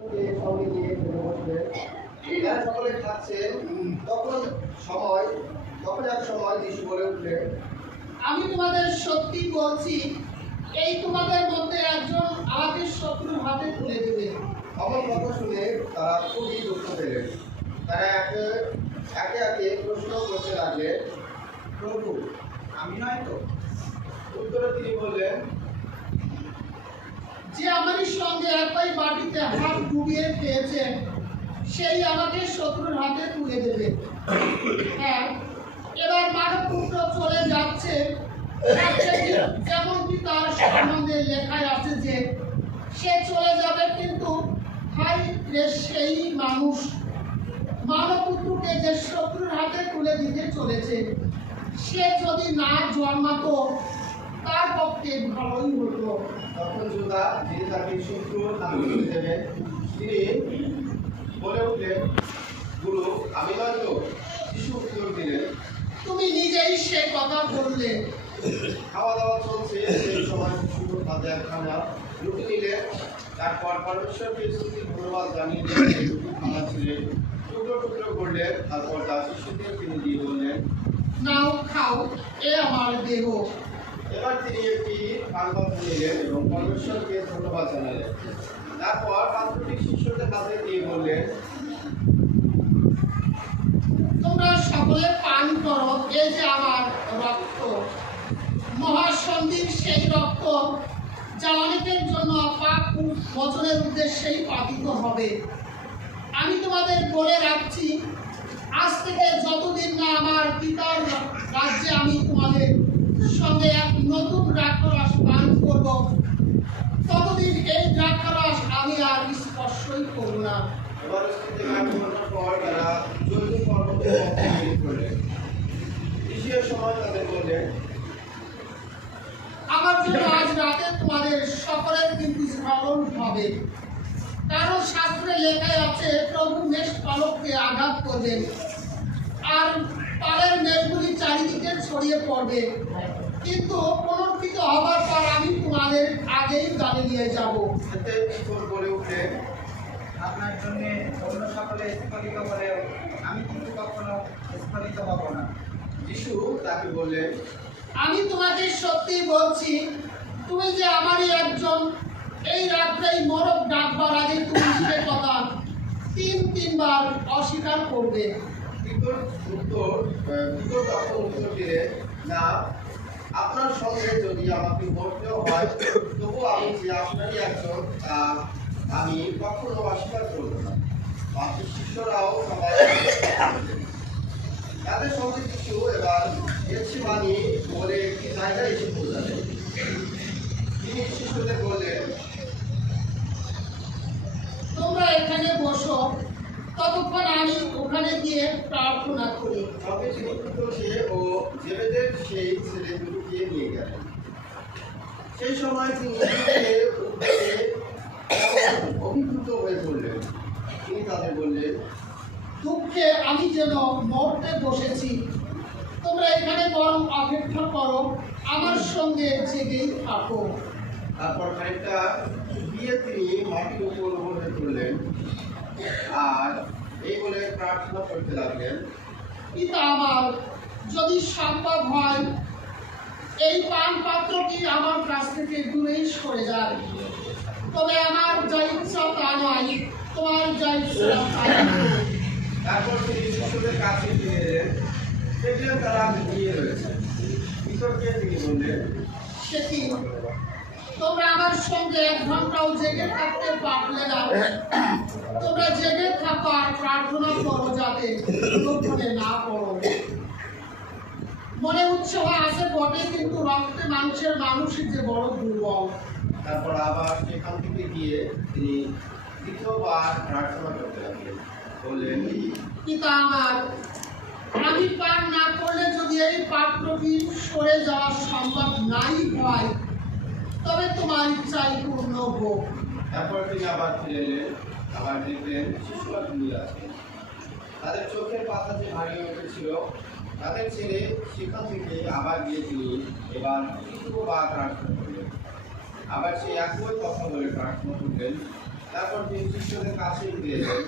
সঙ্গে নিয়ে খেতে বসলেন। এরা সকলে খাচ্ছেন। তখন এক সময় যিশু বলে উঠলেন, আমি তোমাদের সত্যি বলছি, এই তোমাদের মধ্যে একজন আমাকে শত্রুর হাতে তুলে দেবে। আমার কথা শুনে তারা খুবই দুঃখ পেলেন। তারা একে একে প্রশ্ন করতে লাগলেন, প্রভু, আমি নয় তো? উত্তরে তিনি বললেন, যে আমার সঙ্গে একই বাটিতে হাত ডুবিয়ে খেয়েছে, সেই আমাকে শত্রুর হাতে তুলে দেবে। হ্যাঁ, এবার মানবপুত্র চলে যাচ্ছে, যেমনটি তার সম্বন্ধে লেখায় আছে যে সে চলে যাবে, কিন্তু হাই রে সেই মানুষ মানবপুত্রকে যে শত্রুর হাতে তুলে দিতে চলেছে, সে যদি না জন্মাতো তার পক্ষে ভালোই হতো। তখন যোদ্ধা যিনি তাকে শত্রুর হাতে তুলে দেবেন, তিনি বলে উঠলেন, গুরু, আমি নয় তো? যিশু উত্তর দিলেন, তুমি নিজেই সে কথা বললে। খাওয়া দাওয়া চলছে, সেই সময় যিশু হাতে একখানা রুটি নিলেন। তারপর পরমেশ্বরকে স্তুতি ধন্যবাদ জানিয়ে রুটি খানা ছিলেন, টুকরো টুকরো করলেন। তারপর তার শিষ্যদের তিনি দিয়ে বললেন, নাও খাও, এ আমার দেহ। এবার তিনি একটি পানপাত্র নিলেন এবং পরমেশ্বরকে ধন্যবাদ জানালেন। তারপর পাত্রটি শিষ্যদের হাতে দিয়ে বললেন, তোমরা সকলে পান করো, এ যে আমার রক্ত, মহাসন্ধির সেই রক্ত, যা অনেকের জন্য পাপ মোচনের উদ্দেশ্যেই পাতিত হবে। আমি তোমাদের বলে রাখছি, আজ থেকে যতদিন না আমার পিতার রাজ্যে আমি তোমাদের সঙ্গে এক নতুন দ্রাক্ষারস পান করব, ততদিন এই দ্রাক্ষারস আমি আর স্পর্শই করব না। এবার পর তারা জৈতুন পর্বতে বেরিয়ে পড়লেন। ঈশিয়ার সময় তাদের বললেন, আমার জন্য আজ রাতে তোমাদের সকলের কিন্তু স্মরণ হবে, কারণ শাস্ত্রে লেখায় আছে, প্রভু মেষ পালককে আঘাত করবেন আর পালের মেষগুলি চারিদিকে ছড়িয়ে পড়বে, কিন্তু পুনর্থিত হবার পর আমি তোমাদের আগেই গালিলিয়ে যাব। এতে ঈশ্বর বলে উঠলেন, আপনার জন্য অন্য সকলে স্ফলিত হলেও আমি কিন্তু কখনো স্ফলিত হব না। যিশু তাকে বললেন, আমি তোমাকে সত্যি বলছি, তুমি যে আমারই একজন, এই রাত্রেই মোরগ ডাকবার আগে তুমি সে কথা তিনবার অস্বীকার করবে। তখন উত্তর দিলেন, না, আপনার সঙ্গে যদি আমাকে মরতেও হয়, তবু আমি যে আপনারই একজন তা আমি কখনো অস্বীকার করব না। বাকি শিষ্যরাও সবাই তাদের সঙ্গে কিছু এবার গেতসেমানি বলে একটি জায়গায় এসে পৌঁছালেন। তিনি শিষ্যদের বললেন, তোমরা এখানে বসো, ততক্ষণ আমি ওখানে গিয়ে প্রার্থনা করি। সঙ্গে ছিল সে ও জেবেদের সেই ছেলে দুটিকে নিয়ে গেলেন। সেই সময় তিনি অভিভূত হয়ে পড়লেন। তিনি তাদের বললেন, দুঃখে আমি যেন মরতে বসেছি, তোমরা এখানে বরং অপেক্ষা করো, আমার সঙ্গে জেগেই থাকো। তারপর খানিকটা গিয়ে তিনি মাটির উপর বসে পড়লেন আর এই বলে প্রার্থনা করতে লাগলেন, পিতা আমার, যদি সম্ভব হয়, এই পান পাত্রটি আমার কাছ থেকে দূরেই সরে যায়, তবে আমার যা ইচ্ছা তা নয়, তোমার যা ইচ্ছা তাই হোক। তারপর তিনি শিষ্যদের কাছে ফিরে এলেন, দেখলেন তারা ঘুমিয়ে রয়েছে। ঈশ্বরকে তিনি বললেন, সে কি, তোমরা আমার সঙ্গে 1 ঘন্টাও জেগে থাকতে পারলে না? তোমরা জেগে থাকো আর প্রার্থনা করো, যাতে লোভনে না পড়ো। মনে উৎসাহ আছে বটে, কিন্তু রক্তে মাংসের মানুষই যে বড় দুর্বল। তারপর আবার সেখান থেকে গিয়ে তিনি দ্বিতীয়বার প্রার্থনা করতে লাগলেন, বললেন, পিতা আমার, আমি পান না করলে যদি এই পাত্রটি সরে যাওয়া সম্ভব নাই হয়, তবে তোমার ইচ্ছাই পূর্ণ হোক। তারপর তিনি আবার ফিরে এলেন, আবার দেখলেন শিশুরা ঘুমিয়ে আছে। তাদের চোখের পাতা যে ভারী উঠেছিল, তাদের ছেড়ে সেখান থেকে আবার গিয়ে তিনি এবার তৃতীয়বার প্রার্থনা করলেন। আবার সেই একই কথা বলে প্রার্থনা করলেন, তারপর তিনি শিষ্যদের কাছে ফিরে এলেন।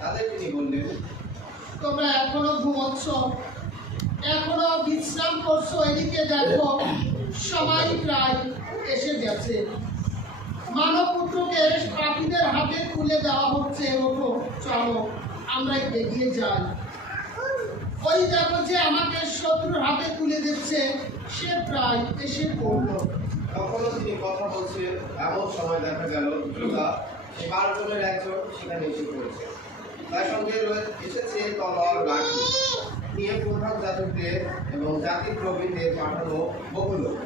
তাদের তিনি বললেন, তোমরা এখনো ঘুমোচ্ছ, এখনো বিশ্রাম করছো? এদিকে দেখো, সময় প্রায় এসে গেছে। মানব পুত্রকে পাপীদের হাতে তুলে দেওয়া হচ্ছে। ওঠো, চলো আমরা এগিয়ে যাই। ওই দেখো, যে আমাকে শত্রুর হাতে তুলে দিচ্ছে, সে প্রায় এসে পড়লো। তখনও তিনি কথা বলছেন, এমন সময় দেখা গেল যুদা, সেই 12 জনের একজন সেখানে এসে পড়েছে। তার সঙ্গে এসেছে তলোয়ার, লাঠি নিয়ে প্রধান যাজকদের এবং জাতির প্রবীণদের পাঠানো বহু লোক।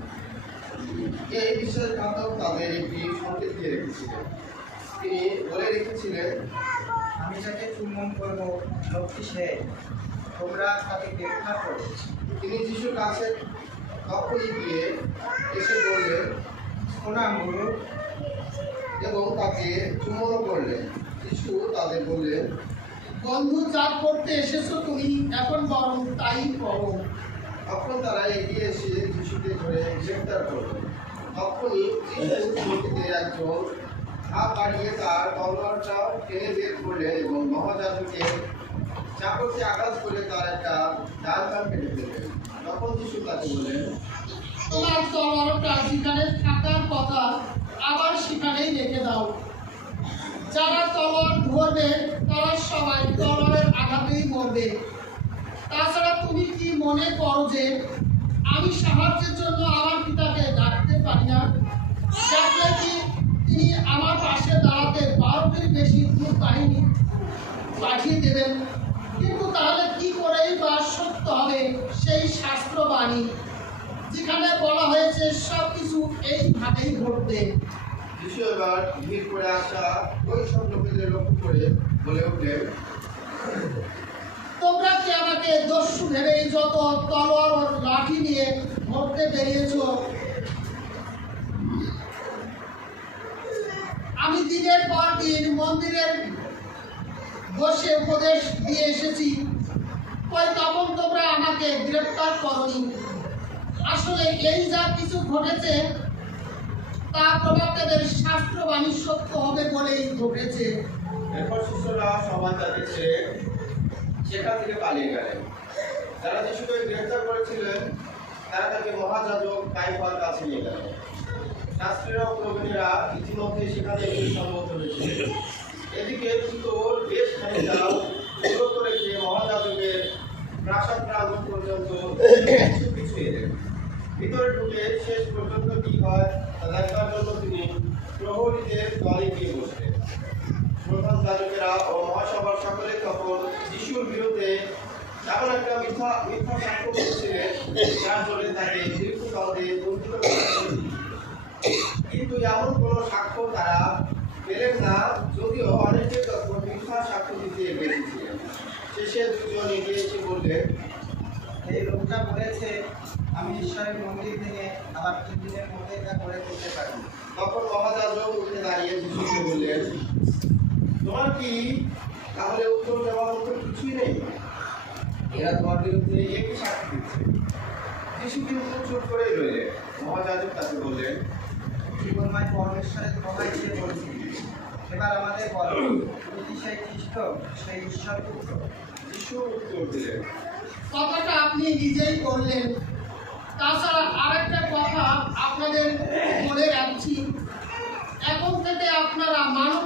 এই বিশ্বাসঘাতক তাদের একটি সংকেত দিয়ে রেখেছিলেন। তিনি বলে রেখেছিলেন, আমি যাকে চুম্বন করবো লোকটি সে, তোমরা তাকে গ্রেফতার করো। তিনি যিশুর কাছে তখনই গিয়ে এসে বললেন প্রণাম গুরু। এবং তাকে চুম্বন করলেন। যিশু তাদের বললেন, বন্ধু, যা করতে এসেছো তুমি, এখন বরং তাই করো। তখন তারা এগিয়ে এসে যিশুকে ধরে গ্রেফতার করল। তখনই যিশু লোকেদের একজন হাত বাড়িয়ে তার তলোয়ারটা টেনে বের করলেন এবং মহাযাজকের চাকরকে আঘাত করে তার একটা ডান কান কেটে দিলেন। তখন যিশু তাকে বললেন, তোমার তলোয়ারটা যেখানে থাকার কথা আবার সেখানেই রেখে দাও। যারা তলোয়ার ধরবে তারা সবাই তলোয়ারের আঘাতেই মরবে। তাছাড়া তুমি কি মনে করো যে আমি সাহায্যের জন্য আমার পিতাকে ডাকতে পারি না? ডাকলে কি তিনি আমার পাশে দাঁড়াতে 12টির বেশি দূত বাহিনী পাঠিয়ে দেবেন? কিন্তু তাহলে কি করেই বা সত্য হবে সেই শাস্ত্রবাণী যেখানে বলা হয়েছে সব কিছু এইভাবেই ঘটবে? যিশু এবার ভিড় করে আসা ওই সব লোকেদের লক্ষ্য করে বলে উঠলেন, তোমরা কি আমাকে দস্যু ভেবে যত তলোয়ার ও লাঠি নিয়ে ধরতে বেরিয়েছ? আমি দিনের পর দিন মন্দিরের বসে উপদেশ দিয়ে এসেছি, কই তখন তোমরা আমাকে গ্রেফতার করনি? আসলে এই যা কিছু ঘটেছে তা প্রবক্তাদের শাস্ত্রবাণী সত্য হবে বলেই ঘটেছে। এরপর শিষ্যরা সবাই তাকে ছেড়ে সেখান থেকে পালিয়ে গেলেন। যারা যিশুকে গ্রেফতার করেছিলেন তারা তাকে মহাযাজক কাইফার কাছে নিয়ে গেলেন। শাস্ত্রীরা ও প্রবীণেরা ইতিমধ্যে সেখানে এসে সমবেত হয়েছিল। এদিকে ভিতর বেশ খানিকটা দূরত্ব রেখে মহাযাজকের প্রাসাদ প্রাঙ্গণ পর্যন্ত কিছু কিছু এলেন। ভিতরে ঢুকে শেষ পর্যন্ত কি হয় তা দেখার জন্য তিনি প্রহরীদের দলে গিয়ে বসলেন। প্রধান যাজকেরা ও মহাসভার সকলে তখন যিশুর বিরুদ্ধে এমন একটা মিথ্যা সাক্ষ্য করেছিলেন যার জন্য তাকে মৃত্যুদণ্ডে দণ্ডিত করেছিলেন। কিন্তু এমন কোনো সাক্ষ্য তারা পেলেন না, যদিও অনেকে তখন মিথ্যা সাক্ষ্য দিতে এগিয়েছিলেন। শেষে দুজন এগিয়ে এসে বললেন, এই লোকটা বলেছে আমি ঈশ্বরের মন্দির থেকে আবার 3 দিনের মধ্যে এটা করে তুলতে পারি। তখন মহাযাজক উঠে দাঁড়িয়ে যিশুকে বললেন, তোমার কি তাহলে উত্তর দেওয়ার মতো কিছুই নেই? এরা তোমার বিরুদ্ধে একই সাক্ষী দিচ্ছে। যিশু কিন্তু চুপ করেই রইলেন। মহাযাজক তাকে বললেন, জীবনময় পরমেশ্বরের প্রভায় সে বলছি, এবার আমাদের বলো, তুমি কি সেই খ্রিস্ট, সেই ঈশ্বর পুত্র? যিশু উত্তর দিলেন, কথাটা আপনি নিজেই করলেন। তাছাড়া আরেকটা কথা আপনাদের বলে রাখছি, এখন থেকে আপনারা মানব